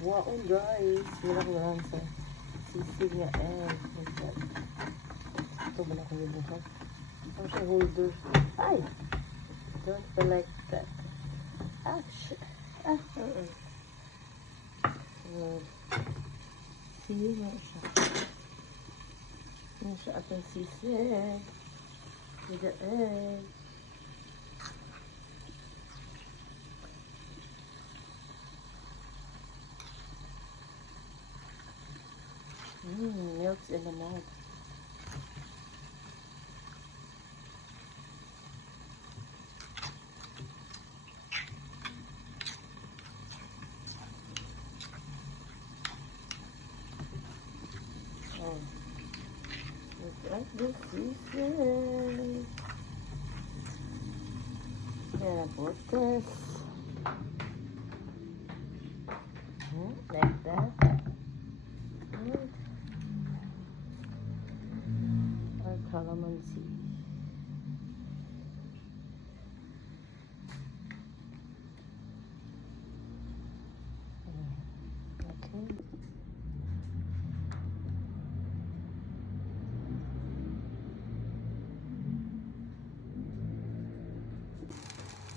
Buwaon guys. Wala ko lang sa sisig nga egg. Ito ba na ko yung buhat? Ito siya holder. Ay! Don't select that. Ah, shit. Ah, see, nga siya. Nga siya atong sisig. With the egg. Milk's in the mouth. Oh, look at this season. Then I put this like that. Our calamansi. Okay.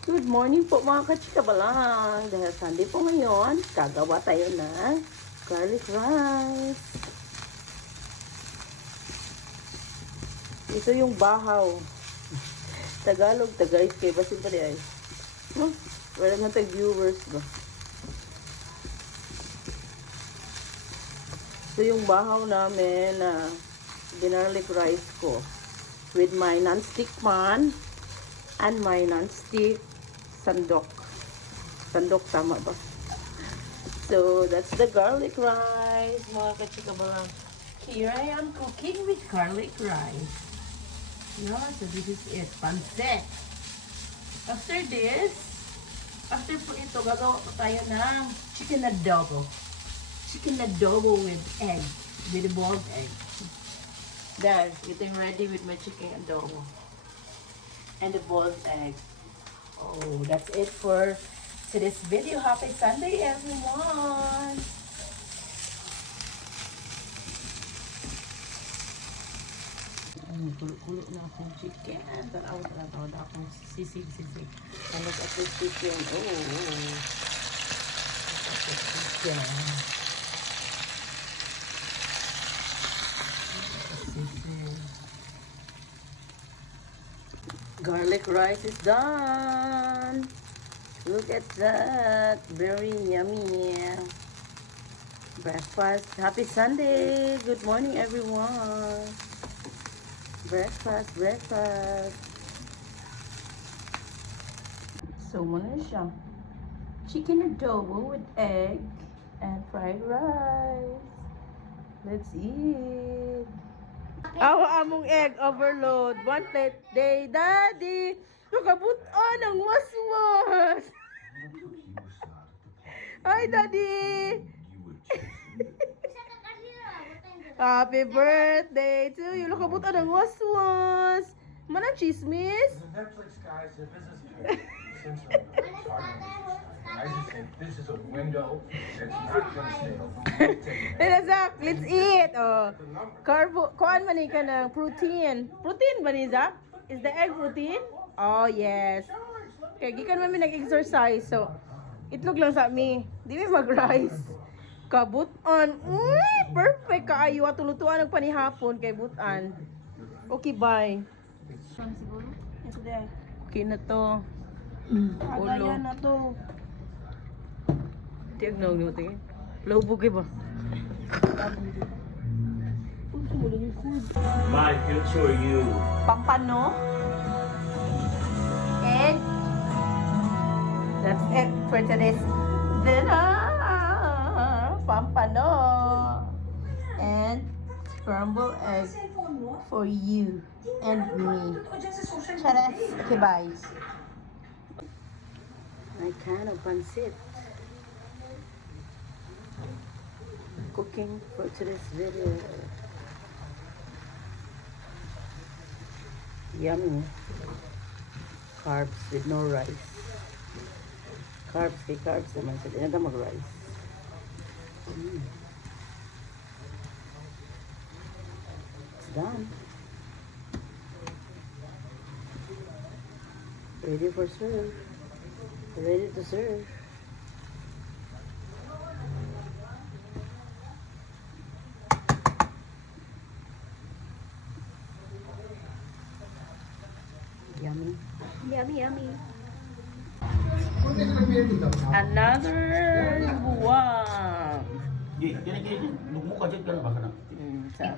Good morning po mga kachikabalang. Dahil Sunday po ngayon, gagawa tayo ng garlic rice. Ito yung bahaw. Tagalog, guys. Kaya basin pa rin ay. Wala nga tayo viewers ba? Ito yung bahaw namin na garlic rice ko. With my non-stick pan and my non-stick sandok. Sandok, tama ba? So, that's the garlic rice, mga kachikabalang. Here I am cooking with garlic rice. Yeah, so this is it. Pancit. After this, after po ito, gagawa po tayo ng chicken adobo. Chicken adobo with egg. With a boiled egg. There, getting ready with my chicken adobo. And the boiled egg. Oh, that's it for today's video. Happy Sunday, everyone! Kulo-kulo na akong chicken. Tanaw na akong sisig-sisig. And look at this chicken. Oh, look at this chicken. Garlic rice is done. Look at that. Very yummy. Breakfast. Happy Sunday. Good morning, everyone. Breakfast. So, muna siya. Chicken adobo with egg and fried rice. Let's eat. Awa among egg overload. One plate day, Daddy. Nakabutan ang waswas. Hi, Daddy. Happy birthday to you. Nakabutan ang waswas. Mana chismis? Netflix guys, business. I just said this is a window that's not gonna stay open. Zach, let's eat. Oh. Kuan man ka ng protein. Protein ba ni Zach? Is the egg protein? Oh, yes. Kaya gikan man mi nag-exercise. So, itlog lang sa mi. Di mi mag-rice. Kabutan. Uy, perfect kaayo. Tulutuan ng panihapon kay butan. Okay, bye. Siguro? Okay na to. Ulo. Na to. Tiagnog mo tingin. Lubog ba? My future you. Pampano. Egg. That's it for today's dinner. Pampano. And scrambled egg for you and me. Charas. Okay, bye. I kind of pancit. Cooking for today's video. Yummy. Carbs with no rice. Carbs naman. So, di na mag-rice. It's done. Ready for serve. Ready to serve. Yummy. Yummy, yummy. Another buwang. Gini. Nagmuka dyan ka na ba ka na? Sa.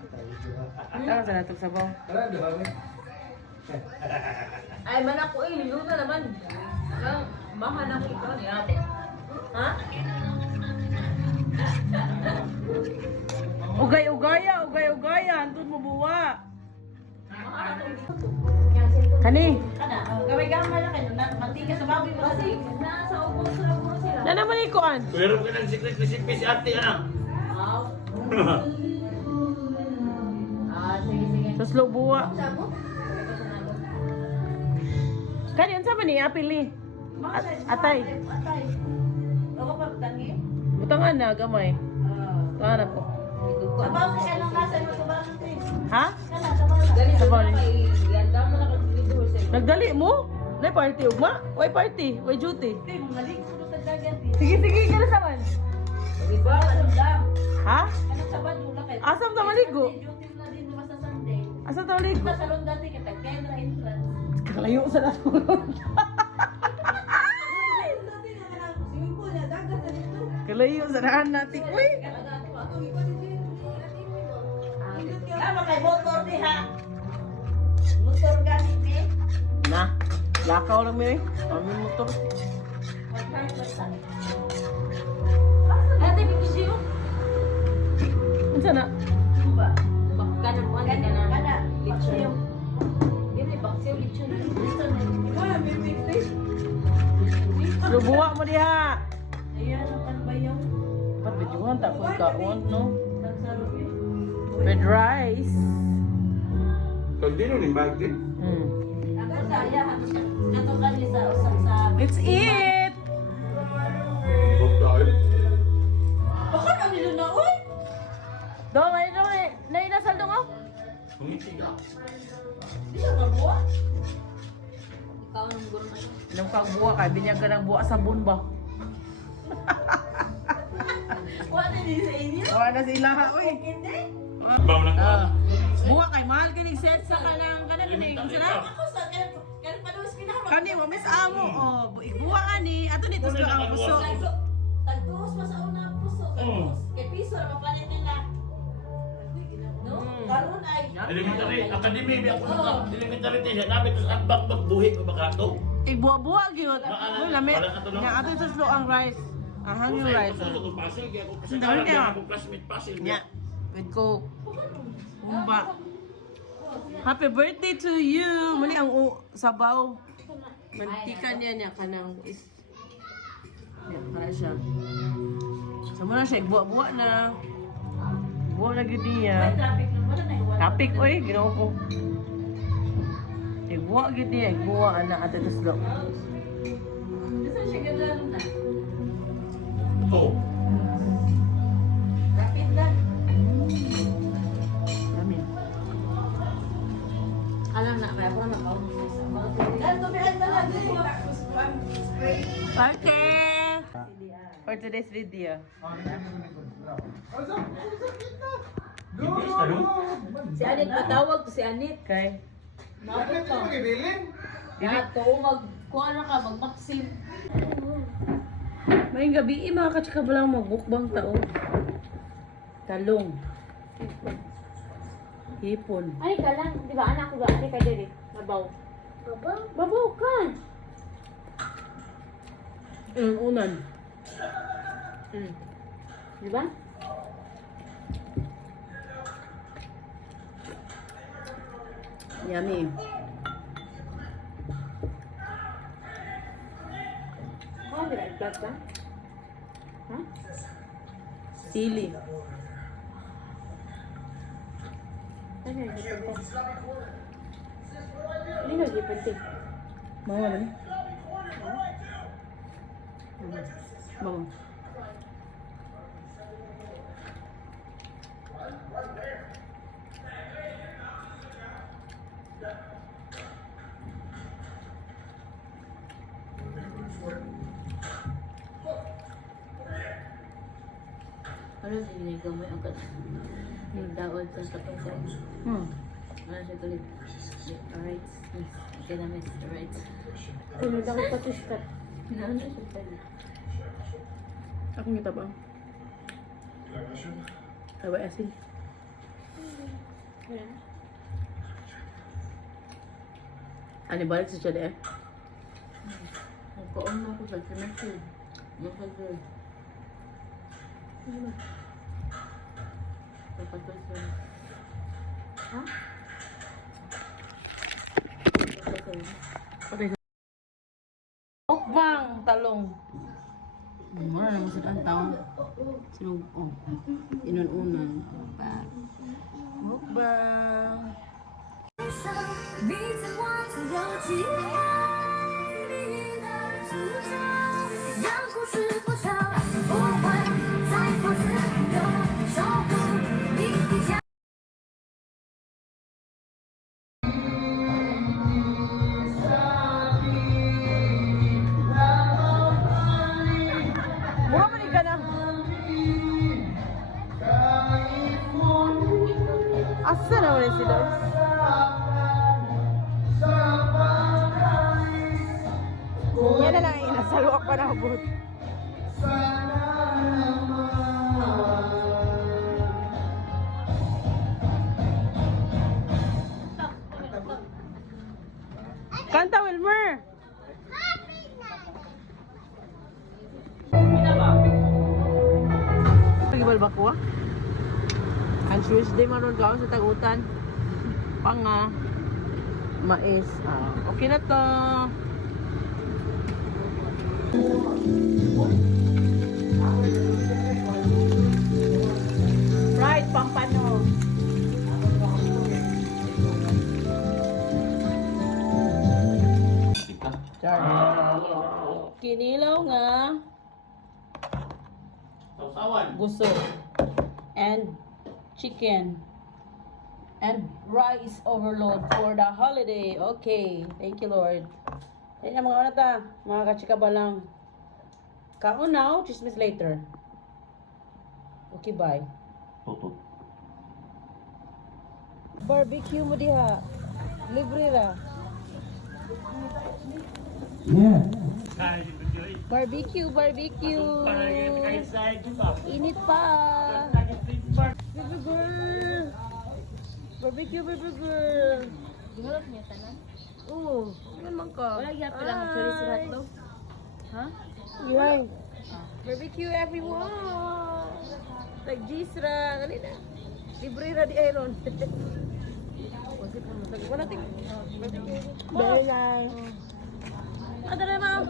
Tara sa natog sabaw. Ay, manak ko niluto naman. Mahal ako ikaw niya. Ha? Ugay-ugaya, antun mo buwa. Kani? Gamay-gamay na kayo. Mantika sa baboy mo. Kasi nasa ubos sa ubos sila. Na naman ikuan. Pero ka ng secret recipe si ate, anak. Sige. Sa slow buwa. Sabo? Kani, unsa man ni apili? Atay. Atay. Ako pa tangi? Butangan na, gamay. Butangan na po. Sabaw ka ng kasa mo sa baboy. Ha? Kana, sabaw na. Dali, Sabaw na. Ganda mo na dito sa. Nagdali mo? Nay party ugma? Why party? Why duty? Malik ko sa dagat. Sige, kaya saman. Di ba? Ano lang? Ha? Ano sabad mo lang? Asam ta maligo? Duty na din naman sa Sunday. Asa ta maligo? Sa salon dati kita kaya na entrance. Kalayo sa natulog. Kalayo sa daan natin. Uy! Tama kay motor di ha. Motor ganit ni. Na, lakaw lang mi. Amin motor. Ate bikisiyo. Unsa na? Ba? Bakkan mo ani kana. Lichyo. Dili baksiyo lichyo. Lubuwa mo diha. Ayan ang bayaw. Pat bijuhan ta kun kaon no. Nagsarap eh. With rice. Kag dino ni bag din. Ako saya ato kani sa usap sa. Let's eat. Doktor. Baka na nilo na oy. Dong, ay dong, nay nasal dong oh. Ngiti ka. Di siya kabuwa. Ikaw ang guro na. Nang pagbuwa ka, binyag ka ng buwa sa bunba. Wala ni sa inyo. Wala na sila ha, uy. Hindi. Baw na ka. Buwa kay mahal kinig set sa kanang kinig sila. Ako sa kan panos pinama. Kani mo miss amo oh, buwa ani ato dito sa ang puso. Tagtuos pa sa una ang puso. Tagtuos. Kay piso na mapalit nila. No? Karon ay. Elementary, academy, may ako na. Elementary din, namin ito sa magbuhi ko bakato. Igbuwa-buwa gyud. Mo lami. Na ato sa slow ang rice. Ang hanging rice. Pasal ko pasal, kaya ako pasal. Dami niya. Ako classmate pasal. Nya. With coke. Umba. Happy birthday to you. Mali ang sabaw. Mantika niya kanang is. Yan, para siya. Sama na siya, igbuwa-buwa na. Buwa na gid niya. Traffic na wala na iwan. Kapik oy, ginoo ko. Igbuwa gid niya, igbuwa ana ato sa slow. Bisa siya ganda na. Oh. Rapid lang. Dami. Alam na kaya ko na makaunod sa isa. Dahil tumihan na lang. Okay. For today's video. Bilis ka no? Si Anit matawag to si Anit. Okay. Mabot ka. Ato magkuha na ka magmaksim. May gabi mga katsaka ba lang magbukbang tao? Talong. Hipon. Ay, ka lang. Di ba anak ko ba? Ay, ka diri. Babaw. Babaw? Babaw ka. Unan. Di ba? Yummy. Ah, di ba? Vlog ka? Ha? Sili. Ano yung gipente? Hindi na gipente. Mga ba ni? Mga. Ano sinigamay ang kat? Nagdaod sa kapatid. Hmm. Ano siya tuloy? Alright, miss. Okay na, miss. Alright. Ano daw patuskat? Ano siya tuloy? Ako ngita ba? Tawa asin. Ano balik sa siya eh? Nagkaon na ako sa semester. Nagkaon. Kapatid siya. Ha? Okay. Mukbang talong. Mura naman sa taong sinug oh. Inununan. Mukbang. 彼此握着有期待你的诅咒，让故事破晓，不会再放肆的守护你的家。 Mura man ka na. Asa na wala sila? Yan na lang, inasaluak pa na abot. Kanta, Wilmer! Pagibal ba ko? Ang Tuesday maroon ka sa tagutan. Panga. Mais. Okay na to. Right, pampano. Kinilaw nga. Sausawan. Gusto. And chicken. And rice overload for the holiday. Okay. Thank you, Lord. Ayan na mga unata. Mga kachika ba lang. Kaon now, chismis later. Okay, bye. Tutut. Barbecue mo diha. Libre ra. Barbecue, barbecue. Init pa. Baby girl. Barbecue, baby girl. Gihulog niya tanan. Oo. Yan man ka. Wala gyapon lang ang chorizo hotdog. Ha? Yan. Barbecue everyone. Like Gisra. Kanina. Libre ra di iron. Wala ting. Very nice. Ada na, ma'am.